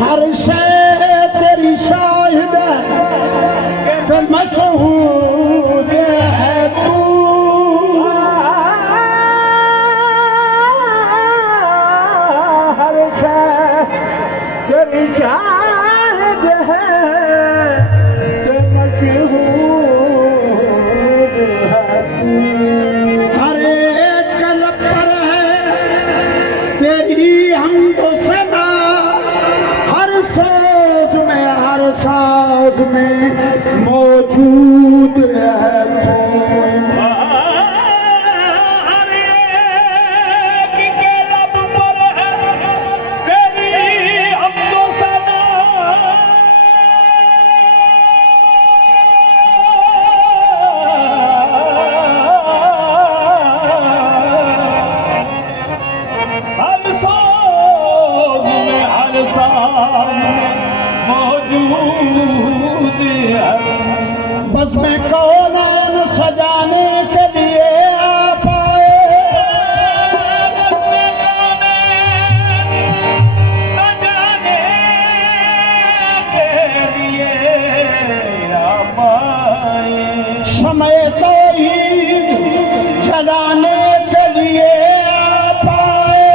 हर शय तेरी शाहिद के मशहूर है तू। हर शय तेरी शाहिद है के मशहूर है तू। हर एक कलम पर है तेरी हमदो सना, हर साज में मौजूद है तू। हर एक के लब पर है तेरी हमदो सना, हर साज में मौजूद है। बस में कौन सजाने के लिए आ पाए, सजाने के लिए आ पाए। समय तो ही जलाने के लिए आ पाए।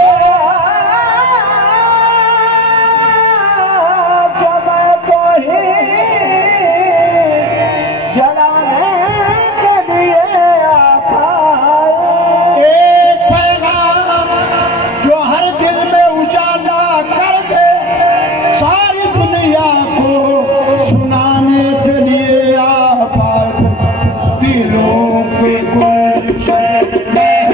जब तो ही जलाने के लिए आ पाए। एक पैगाम जो हर दिल में उजाला कर दे, सारी दुनिया को सुनाने के लिए आ पाए। दिलों के गुलशन में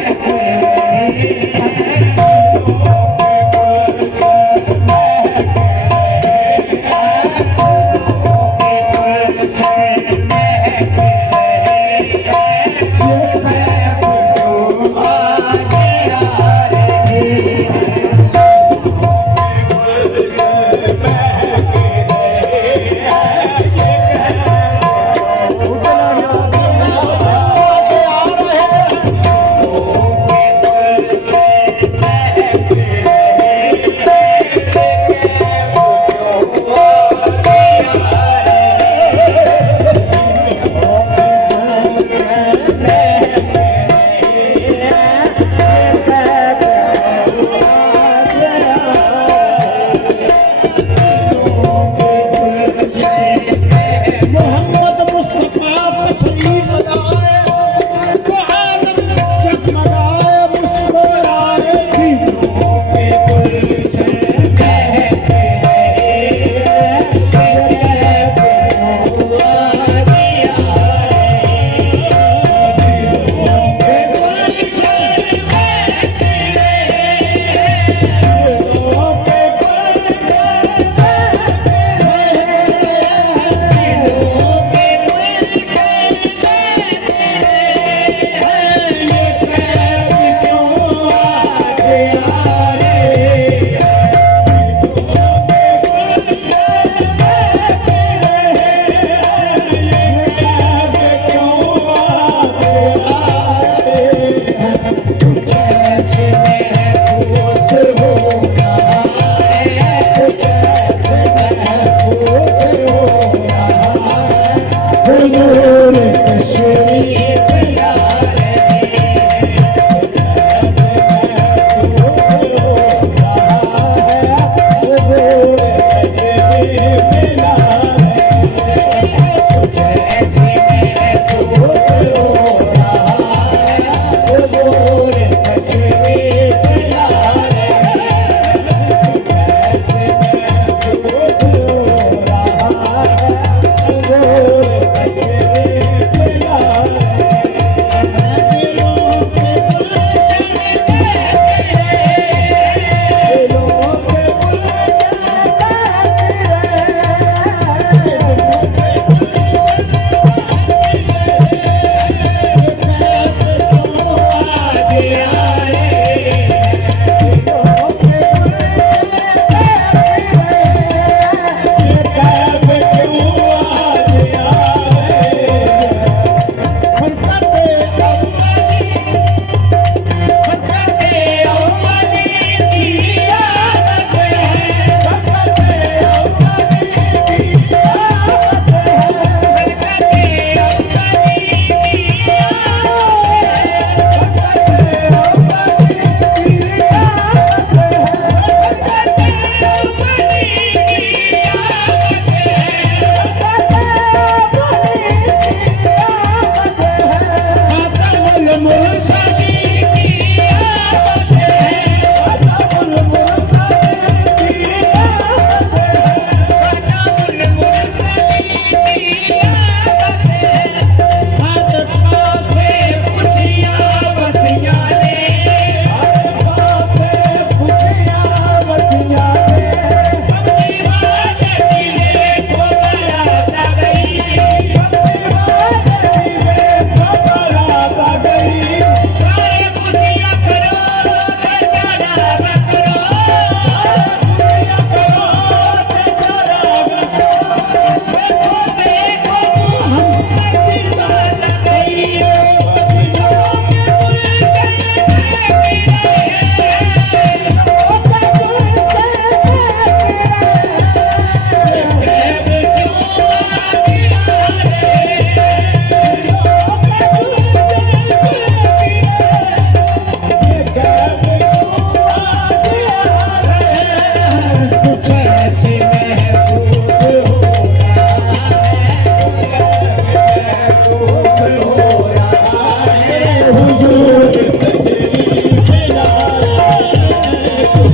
हुजूर तशरीफ लाए,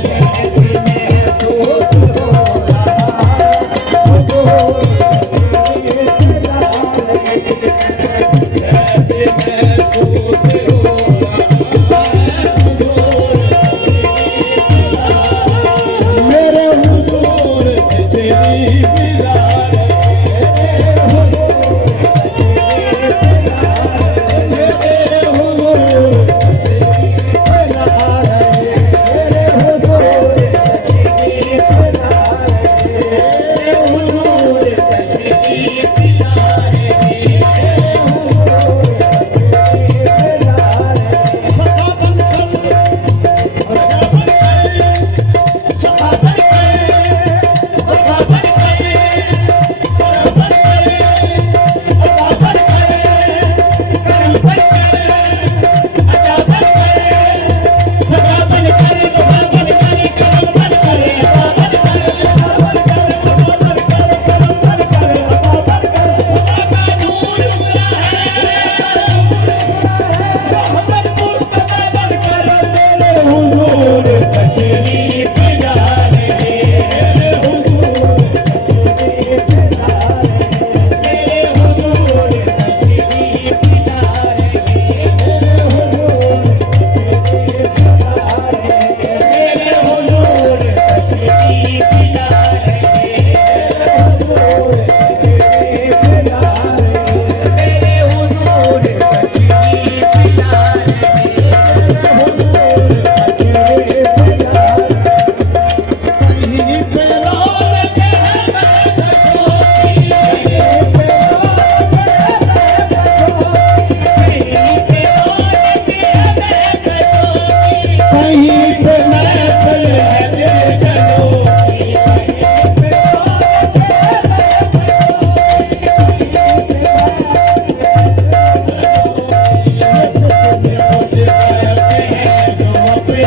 कैसे महसूस हो रहा हुजूर तशरीफ लाए, कैसे महसूस हो रहा है हुजूर, मेरे हुजूर तशरीफ लाए, मेरे हुजूर तशरीफ लाए, मेरे हुजूर तशरीफ लाए, मेरे हुजूर तशरीफ लाए, सदा बन कर, सदा बन कर, सदा बन कर, सदा बन कर, सदा बन कर, अदा बन कर, करम बन कर, अदा बन कर, सदा बन कर, अदा बन कर, करम बन कर, अदा बन कर, अदा बन कर, अदा बन कर, करम बन कर, अदा बन कर, खुदा का नूर उतरा है, मोहम्मद मुस्तफा बन कर, मेरे हुजूर तशरीफ लाए, मेरे हुजूर तशरीफ लाए, मेरे हुजूर तशरीफ लाए, मेरे हुजूर तशरीफ लाए, मेरे हुजूर तशरीफ लाए, मेरे हुजूर तशरीफ लाए, कहीं पे रौनक है महफिलों की, कहीं पे रौनक है महफिलों की, कहीं पे रौनक है महफिलों की, कहीं पे महफिल है दिलजनों की, कहीं पे रौनक है महफिलों की, खुश करते हैं जो अपनी,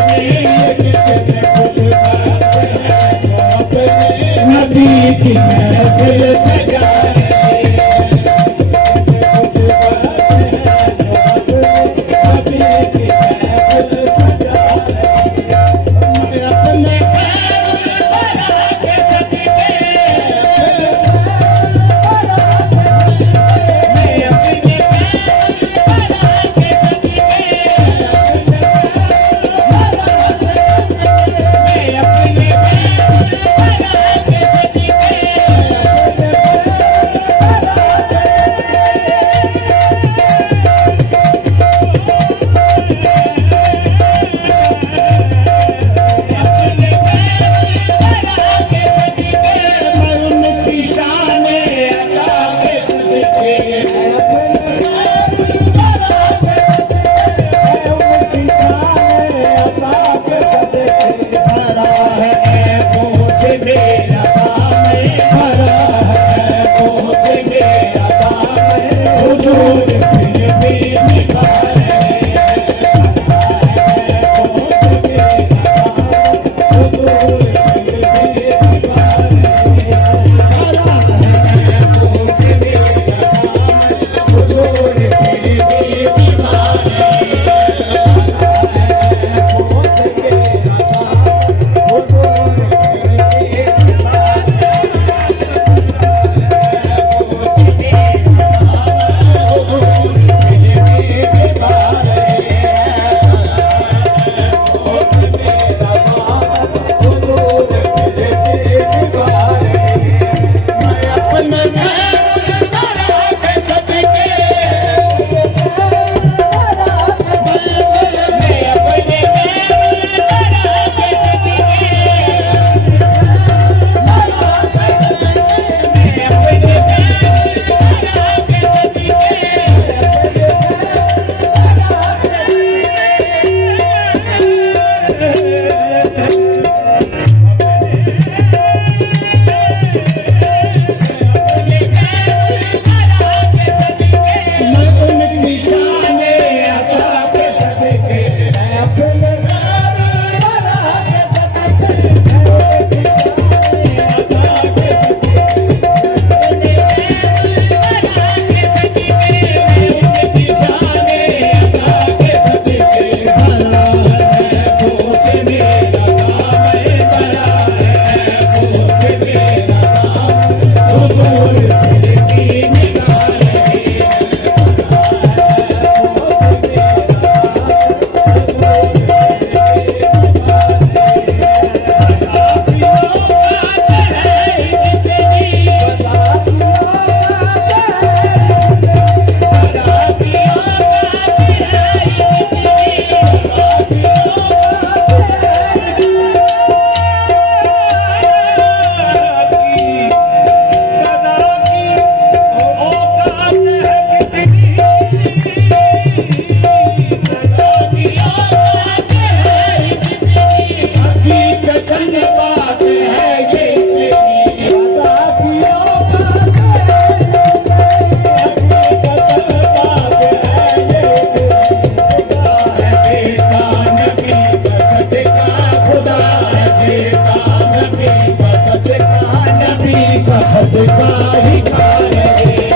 कितने खुश करते हैं जो अपने नबी की महफिल सजाए, खुश करते हैं जो अपने नबी की महफिल सजाए, मैं अपने खैरुल वरा के सदके, मैं अपने खैरुल वरा के सदके, मैं अपने खैरुल वरा के सदके, सदका ही खा रहे